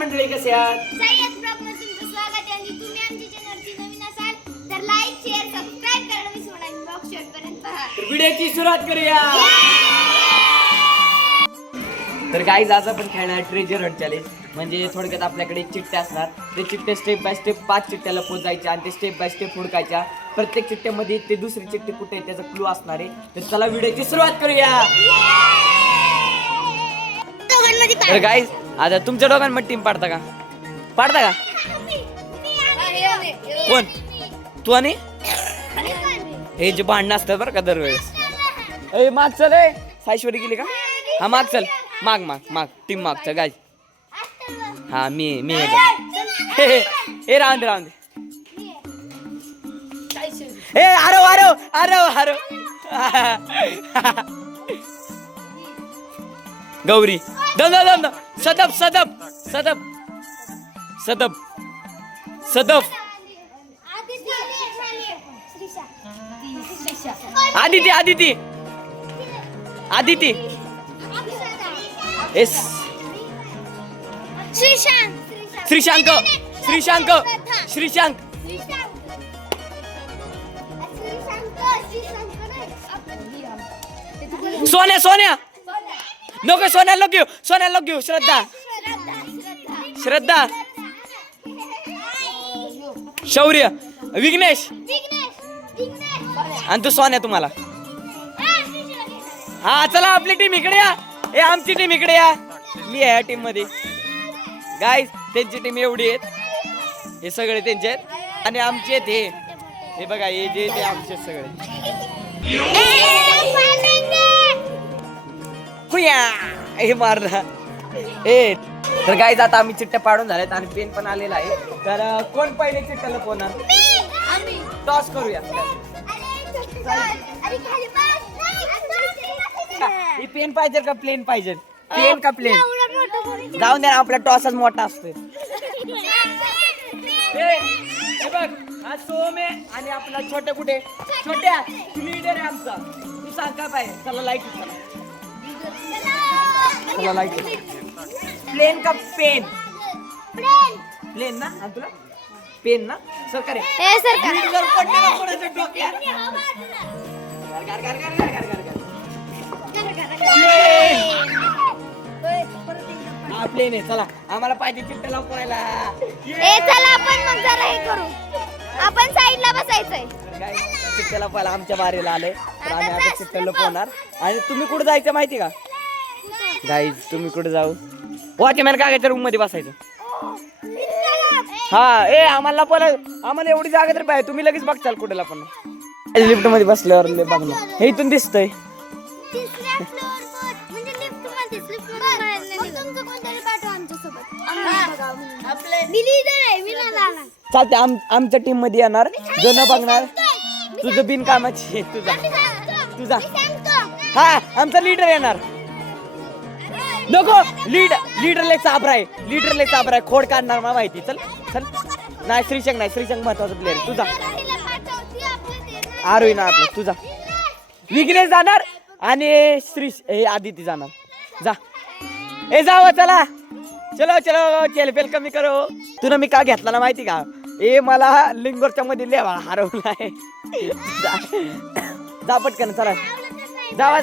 मंडळी कसे आहात? सय्यद ब्लॉगमध्ये तुमचं स्वागत आहे आणि तुम्ही आमच्या चॅनलवरती नवीन असाल तर लाईक शेअर सबस्क्राइब करायला विसरू नका. ब्लॉग शेवटपर्यंत पहा. तर व्हिडिओची सुरुवात करूया. तर गाईज आज आपण खेळणार ट्रेजर हंट चॅलेंज. म्हणजे थोडक्यात आपल्याकडे चिठ्ठ्या असणार. ते चिठ्ठे स्टेप बाय स्टेप 5 चिठ्ठ्याला पोचायच्या आणि ते स्टेप बाय स्टेप हुडकायच्या. प्रत्येक चिठ्ठ्यामध्ये ते दुसरी चिठ्ठी कुठे आहे त्याचा क्लू असणार आहे. तर चला व्हिडिओची सुरुवात करूया. तर गाईज आता तुमच्या दोघांमध्ये टीम पाडता का? कोण? तू आणि हे जे भांडणं असतात बरं का दरवेळेस. ए माग चल. ए साईश्वरी गेली का? हा माग चल. माग टीम माग चल गाईज. हा मी हे राहून दे. ए आरो गौरी दम सदफ आदिती एस श्रीशांक सोन्या नको सोन्याला घेऊ श्रद्धा शौर्य विघ्नेश आणि तू सोन्या. तुम्हाला हा चला आपली टीम इकडे या. ए आमची टीम इकडे या. मी आहे या टीम मध्ये. गाईज त्यांची टीम एवढी आहेत. हे सगळे त्यांचे आहेत आणि आमचे आहेत हे बघा. हे जे ते आमचे सगळे. हे मारला. ए तर गाईज आता आम्ही चिठ्ठ्या पाडून झाल्यात आणि पेन पण आलेला आहे. तर कोण पहिले चिठ्ठ्याला पोहणार? टॉस करूया. ही पेन पाहिजे का प्लेन पाहिजे? पेन का प्लेन? जाऊन द्या आपला टॉसच मोठा असतो. बघ हा सोम आहे आणि आपला छोट्या कुठे? छोट्या तू लीडर आहे आमचा. तू सांग का पाहिजे? चला लाईट प्लेन का पेन? प्लेन ना. आणि तुला पेन ना? सरकार हा प्लेन आहे. चला आम्हाला पाहिजे चिठ्ठ्या लवकरायला. चला आपण मग जरा हे करू. आपण साईडला बसायचंय. चिठ्ठ्याला पहिला आमच्या बारीला आले तर आम्ही आता चिठ्ठ्या लपवणार. आणि तुम्ही कुठे जायचं माहिती का गाईज? तुम्ही कुठे जाऊ? वॉचमॅन कागाच्या रूम मध्ये बसायचं. हा ए आम्हाला एवढी जागा तर पाहिजे. तुम्ही लगेच बघचाल कुठेला पण. लिफ्ट मध्ये बसल्यावर बघणार हे इथून दिसतंय. चालते आमच्या टीम मध्ये येणार. जो न बघणार तुझं बिनकामाची तुझा हा आमचा लीडर येणार. नको लीडरला चाबरा आहे. खोड काढणार मला माहिती. चल नाही श्रीशंक महत्वाचा प्लेअर. तुझा आरोही ना आपलं. तुझा विघ्नेश जाणार आणि आदिती जाणार. जा ए जाव चला. चलो चेलपेल कमी करो. तुला मी का घेतला ना माहिती का? मला लिंगोरच्या मध्ये लेवा हरवलाय. जा पटकन चला. जावा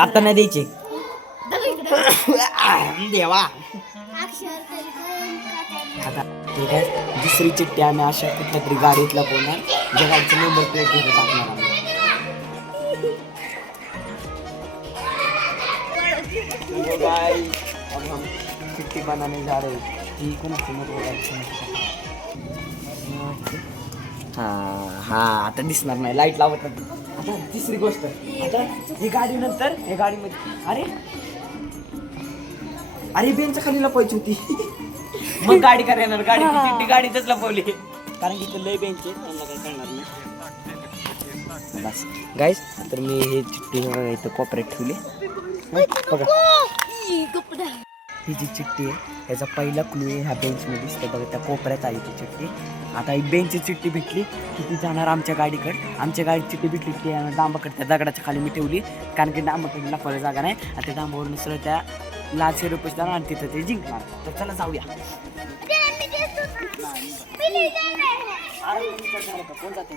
आता नाही द्यायचे देवा. आता ठीक आहे. दुसरी चिठ्ठी आम्ही अशा कुठल्या तरी गाडीतला पोहणार. जगाचं नंबर प्लेट घेऊन टाकणार. अब हम चिट्ठी बनाने जा रहे हैं. हा आता दिसणार नाही. लाईट लावत नाही. आता तिसरी गोष्ट आता ही गाडी नंतर हे गाडीमध्ये अरे बेंच खाली लपवायची होती. मग गाडी काय येणार? चिठ्ठी गाडीतच लपवली. कारण की लय बेंच आहे. त्यांना काही करणार नाही. बस गाईस तर मी हे चिठ्ठी इथं कोपऱ्यात ठेवली. बघा ही जी चिठ्ठी आहे ह्याचा पहिला क्लू आहे ह्या बेंचमध्ये दिसते बघा, त्या कोपऱ्यात आहे ती चिठ्ठी. आता ही बेंचची चिठ्ठी भेटली की ती जाणार आमच्या गाडीकडे. आमच्या गाडीची चिठ्ठी भेटली की डांबाकडे त्या दगडाच्या खाली मी ठेवली, कारण की डांबाकडे लपवायला जागा नाही. आणि त्या डांबावरून सरळ त्या लाल शेरूपच जाणार आणि तिथं ते जिंकणार. तर चला जाऊया. कोण जाते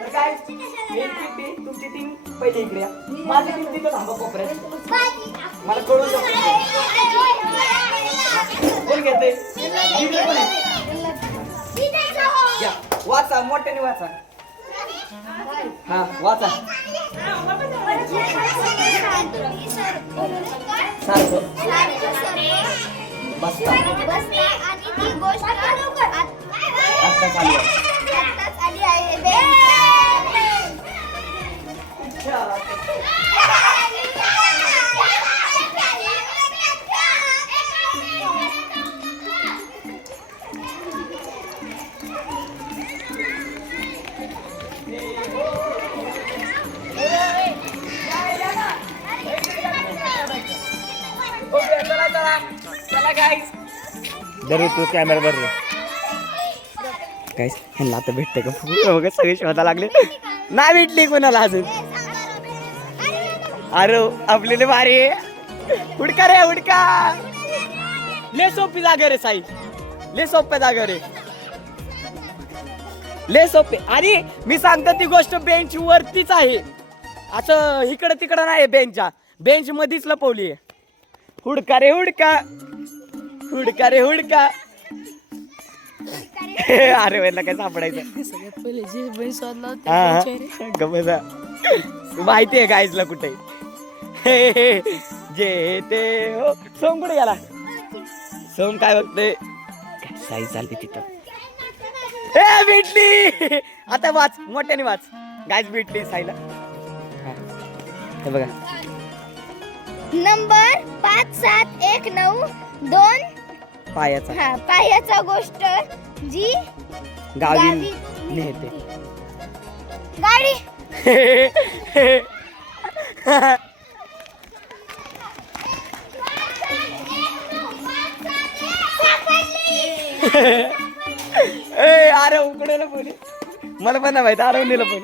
तर काय तुमची टीम पहिले इकडे या, माझी टीम तिथं थांबा कोपऱ्यात. मला कळून कोण घेते वाचा, मोठ्याने वाचा. हा वाचा सारखं बसता आणि ती गोष्ट आत्ता चालू आहे. आत्ताच आली आहे. बरं तू कॅमेरा बरोबर काय ह्यांना आता भेटते का बघा, सगळे शोधा लागले. नाही भेटली कोणाला अजून. अरे आपल्याला भारी हुडका रे हुडका. ले सोपी जागा रे साई, ले सोप्या जागा रे, ले सोपे. अरे मी सांगतो ती गोष्ट बेंच वरतीच आहे, असं इकडं तिकडं नाही. बेंचच्या बेंच मध्येच लपवली. हुडका रे हुडका, हुडका रे हुडका. अरे वेळेला काय सापडायचं. सगळ्यात पहिले जे बैल शोधला होता गमजा माहिती आहे गायजला कुठे जे ते हो. सोम कुठे गेला? सोम काय बघते, साई चालली तिथं. ए भेटली. आता वाच, मोठ्याने वाच. गायज भेटली साईला. हे बघा नंबर 5719 पायाचा. हा पायाचा गोष्ट जी गावी नेते गाडी. ए अरे उकडेला बोली, मला पण नाही माहिती. अरवणीला पण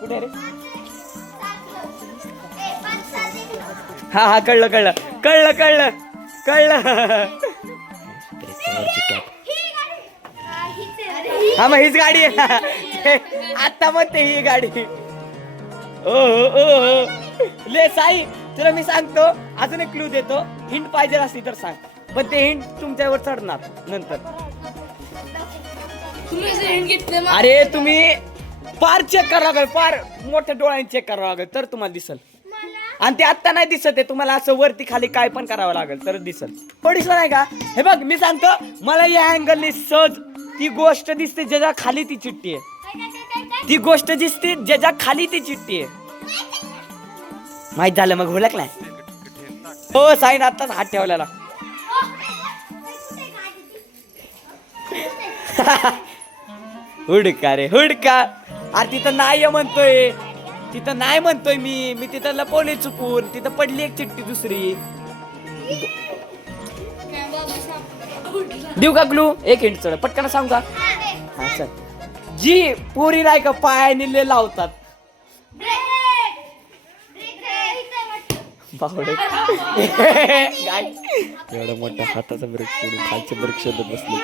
कुठे रे? हा हा कळलं कळलं कळलं कळलं कळलं. हा मग हीच गाडी आहे. आता म्हणते ही गाडी. ओ ओ ले साई, तुला मी सांगतो अजून एक क्लू देतो. हिंट पाहिजे असली तर सांग, पण ते हिंट तुमच्यावर चढणार नंतर. अरे तुम्ही फार चेक करावं लागेल, फार मोठ्या डोळ्यांनी चेक करावं लागेल तर तुम्हाला दिसल. आणि ते आत्ता नाही दिसत आहे तुम्हाला, असं वरती खाली काय पण करावं लागेल तर दिसल. थोडीस नाही का? हे बघ मी सांगतो, मला या अँगलने सहज ती गोष्ट दिसते ज्याच्या खाली ती चिठ्ठी आहे. ती गोष्ट दिसते ज्याच्या खाली ती चिठ्ठी आहे. माहित झालं मग ओळखलाय. हो साईन आत्ताच हात ठेवलेला. हुडका रे हुडका. अरे तिथं नाही म्हणतोय, तिथं नाही म्हणतोय मी तिथं लपवले चुकून. तिथं पडली एक चिठ्ठी दुसरी. देऊ का क्लू? एक हिंट चढ पटकन सांगू का? हा चल. जी पोरी नाही का पायाने लावतात. बावडे एवढा मोठ्या हाताचा ब्रेक सोडून खालचे ब्रेक शोधत बसले.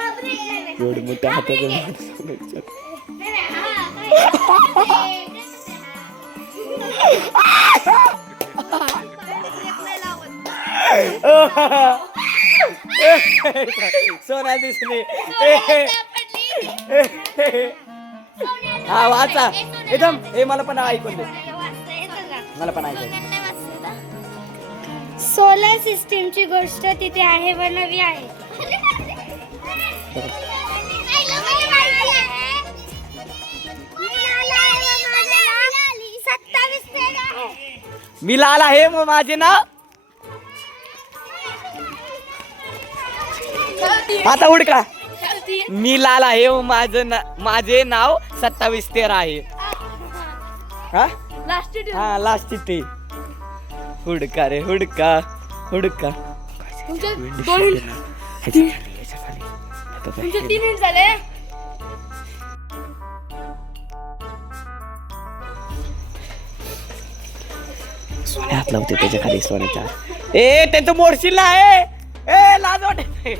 एवढं मोठ्या हाताचा सोना दिसली. हा वाचा एकदम. हे मला पण ऐकून दे, मला पण ऐकून. सोलर सिस्टीमची गोष्ट तिथे आहे व नवी आहे. मी लाल आहे मग माझे नाव. आता उडका. मी लाल आहे माझे नाव 2713 आहे. हा लास्ट हा लास्ट ते हुडका रे हुडका हुडका तुमचे 3 मिनिट झाले. सोने हात लावते त्याच्या खाली सोन्याच्या. ए ते तू मोडशील ना. ए लाज वाटते.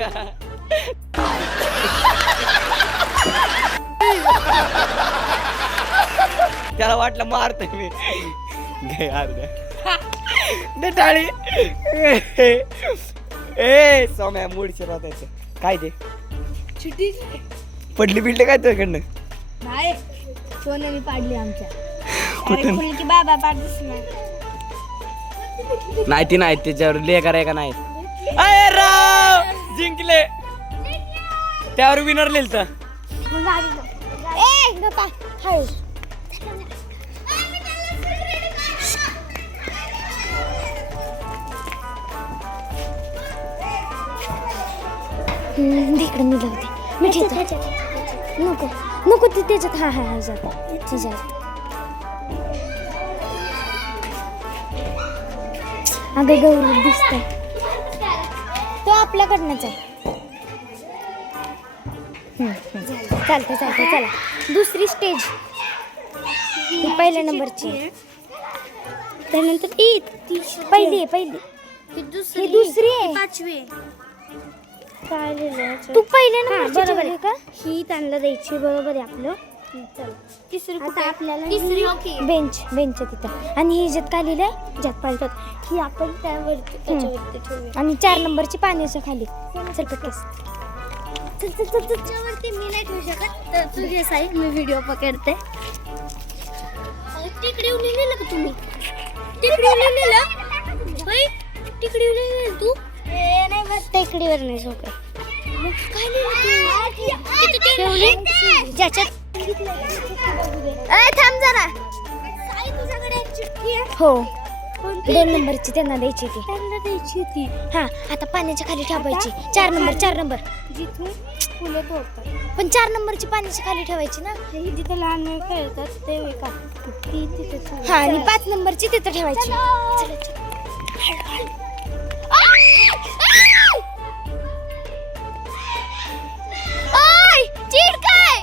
त्याला वाटलं मारतोय मी. दे टाळी. ए सोम्या मोडशील त्याचं काय ते चिट्टी पडली बिडली काय तुझ्याकडनं. नाही सोनं मी पाडली आमच्या. कुठून कुणाची बाबा पाडलीस नाही. नाही ती नाही त्याच्यावर लेकर आहे का नाही. अरे राव जिंकले त्यावर विनर लिहिलं तर. ए गप्पा हाय. इकडे मी लावते मी ठेवते. नको नको ते त्याच्यात. हा हा हा जात अगं गौरव दिसतंय तो आपल्याकडनंच आहे. चालतं चालतं चला दुसरी स्टेज ही पहिल्या नंबरची आहे. त्यानंतर ती पहिली आहे पहिली. ही दुसरी आहे. 5वी काय लिहिलं तू पहिल्या नंबरची बरोबर आहे का. ही त्यांना द्यायची बरोबर आहे आपलं. चल तिसरी आता आपल्याला तिसरी बेंच तिथं. आणि ही ज्यात काय लिहिलंय ज्यात पालतात ही आपण त्यावरती त्याच्यावरती ठेवूया. आणि 4 नंबरची पाण्याच्या खाली. चल पटकेस चल चल चल चल. त्याच्यावरती मी नाही ठेवू शकत तर तू घे साई मी व्हिडिओ पकडते. तिकडे लिहिलेलं का तुम्ही. तिकडे लिहिलेलं होय. तिकडे लिहिलेलं तू. नाही बस टेकडीवर नाही झोपे. मग काय लिहिलं तू. ठेवली ज्याच्यात थांब जरा. साई तुझ्याकडे एक चिठ्ठी आहे. हो 2 नंबरची त्यांना द्यायची ती. त्यांना द्यायची ती. हा आता पाण्याच्या खाली ठेवायची. 4 नंबर जिथून फुलं तोडतात. पण 4 नंबरची पाण्याच्या खाली ठेवायची ना. हे जिथे लहान मुलं खेळतात ते वे का ती तिथे. हा आणि 5 नंबरची तिथं ठेवायची. चला चला. ओय चीड काय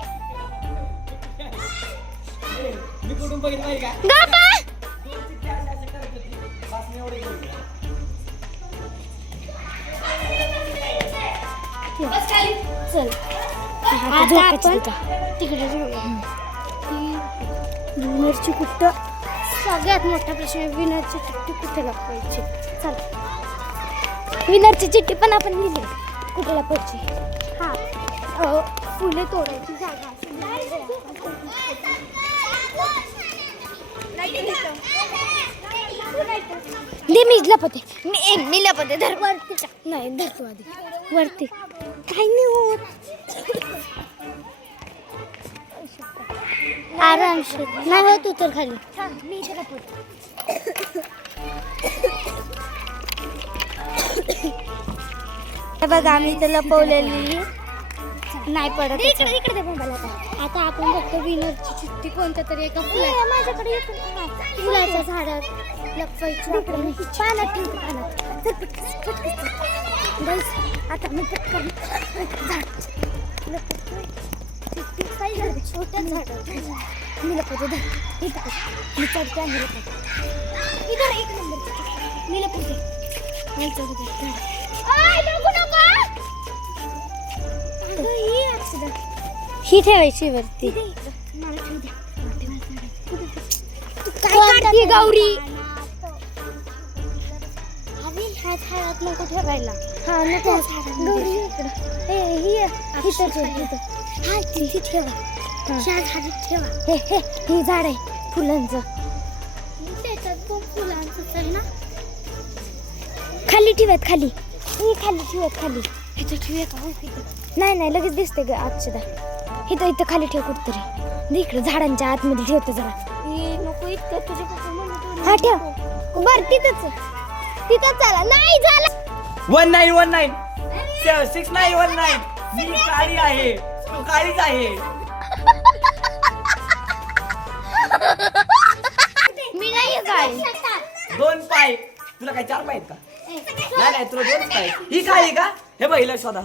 मी कुठून बघितलं माहिती का. गप्पा. चल आता आपण तिकडे विनरची कुठं. सगळ्यात मोठा प्रश्न आहे विनरची चिठ्ठी कुठे लपवायची. चल विनरची चिठ्ठी पण आपण लिहिली कुठे लपवायची. हा फुले तोडायची जागा दे मी लपवते. मी लपवते. धर वरती टाक. नाही धर तू आधी वरती. काही नाही होत. आरामशीर नाही होत तू तर खाली. मी इथे लपवते. हे बघा आम्ही इथे लपवलेली नाही पडत. इकडे दे मोबाईल आता. आता आपण फक्त विनरची चिठ्ठी कोणत्या तरी एका माझ्याकडे येतो. फुलाच्या झाडात लपवायची. पाण्यात ठेवते पाण्यात. चल पटकन, पटकन. बस आता मी पटकन छोट्या झाडात मी लपवते. धर इथं कर. मी चढते आणि लपवते. इधर 1 नंबर मी लपवते. मी चढते. ही ठेवायची वरती. काय करते गौरी. अरे ह्या झाडात नको ठेवायला. हा नको गौरी इकडं. ही इथं ठेव इथं. हा ती ठेवा. ह्या झाडात ठेवा. हे झाड आहे फुलांचं. त्याच्यात पण फुलांचंच आहे ना. खाली ठेवत खाली. ही खाली ठेवत खाली. इथं ठेवूया का. नाही लगेच दिसते ग आजच्या. इथं खाली ठेव कुठतरी. इकडे झाडांच्या आतमध्ये ठेवते जरा. नको इतकं तुझे पप्पा म्हणत. हा ठेव. बर तिथंच चला. नाही झालं. 1919 6919 मी काळी आहे तू काळीच आहे. पाय. 2 पाय. तुला काय 4 पाय आहेत का? नाही तुला 2 पाय. ही काळी का? हे बघ हिला शोधा.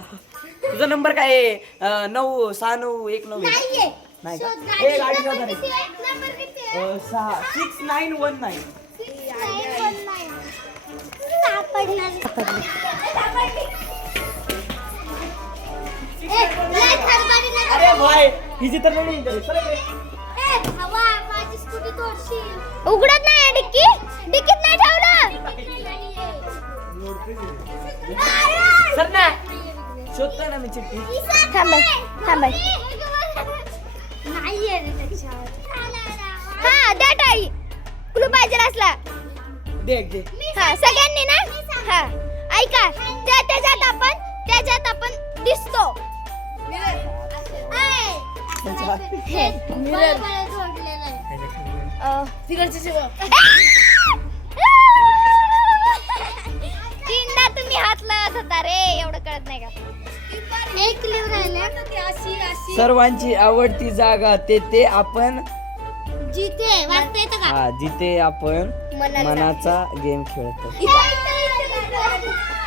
तुझा नंबर काय आहे? 96919 नाही का? हे गाडी शोधा रे. 6919. अरे भाई हिची तर नाही इंटरेस्ट. चला रे. उघडत नाही डिक्की, डिक्कीत नाही ठेवलं. सर ना शोधतोय ना मी चिठ्ठी. थांब. हा द्या टाळी. कुलू पाहिजे असला. देख हा सगळ्यांनी ना. हा ऐका, त्याच्यात आपण दिसतो. तिकडचे शिवा. तीनदा तुम्ही हात लावत होता रे, एवढं कळत नाही का? एक लिहून राहिलं. सर्वांची आवडती जागा तेथे आपण जिथे वाचता येतं का? हा जिथे आपण मनाचा गेम खेळतो.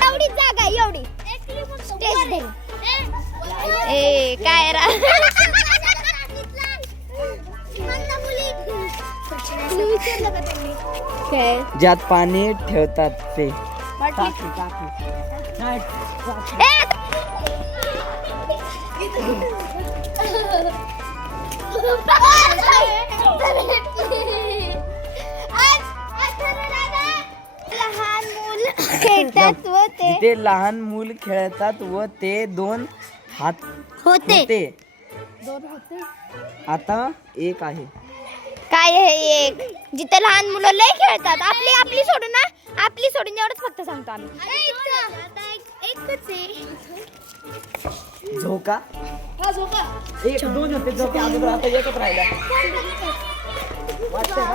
एवढी जागा एवढी स्टेज धरून. ए काय रा काय ज्यात पाणी ठेवतात ते. लहान मूल खेळतात व ते जिथे लहान मूल खेळतात व ते 2 हात होते. आता एक आहे. काय आहे एक? जिथे लहान मुलं लय खेळतात. आपली सोडून ना, आपली सोडून एवढंच फक्त सांगतो आम्ही. एकच आहे. झोका. हा झोका. 1 2 होते झोके अगोदर, आता एकच राहिला. वाटतंय का?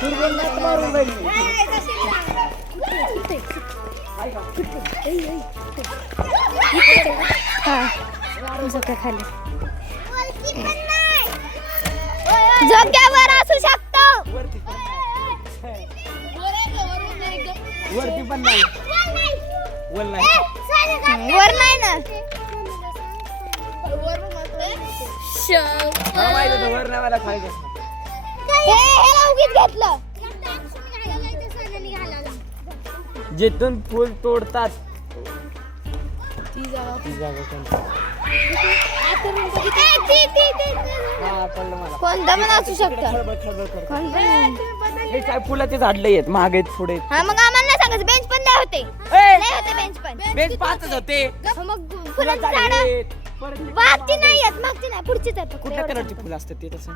पूर्वेला मारून राहिली. झोक्यावर असू शकतो. वरती पण नाही. वर नाही. वर नाही ना. मला माहित होतं वर नाही, मला खायचं. हे उगीच घेतलं. जिथून फुल तोडतात ती जागा कोणती? हा कळलं मला. कोणतं पण असू शकतं. खळबळ कर. कोणतं? हे काय फुलाचे झाडले आहेत, महाग आहेत पुढे. हा मग आम्हाला नाही सांगायचं. बेंच पण नाही होते. ए, नाही होते बेंच पण. बेंच 5च होते. मग फुलाचे फुलांची झाडे झाडं आहेत. परत मागची नाही आहेत. मागची नाही, पुढचीच आहेत. कुठल्या कलरची फुलं असतात ते तसं?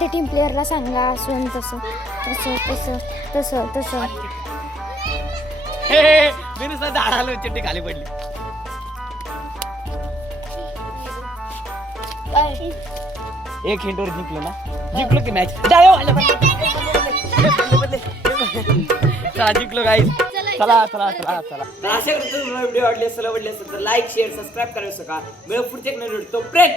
ते टीम प्लेअरला सांगा असं तसं तसं तसं तसं तसं. हे मी नुसतं झाडाला चिट्टी खाली पडली. एक हिंटवर जिंकलो ना, जिंकलो की मॅच. जिंकलो गाईस. चला अशा व्हिडिओ आवडले असेल तर लाईक शेअर सबस्क्राईब करायला सका. पुढच्या एक व्हिडिओ तो प्रेम.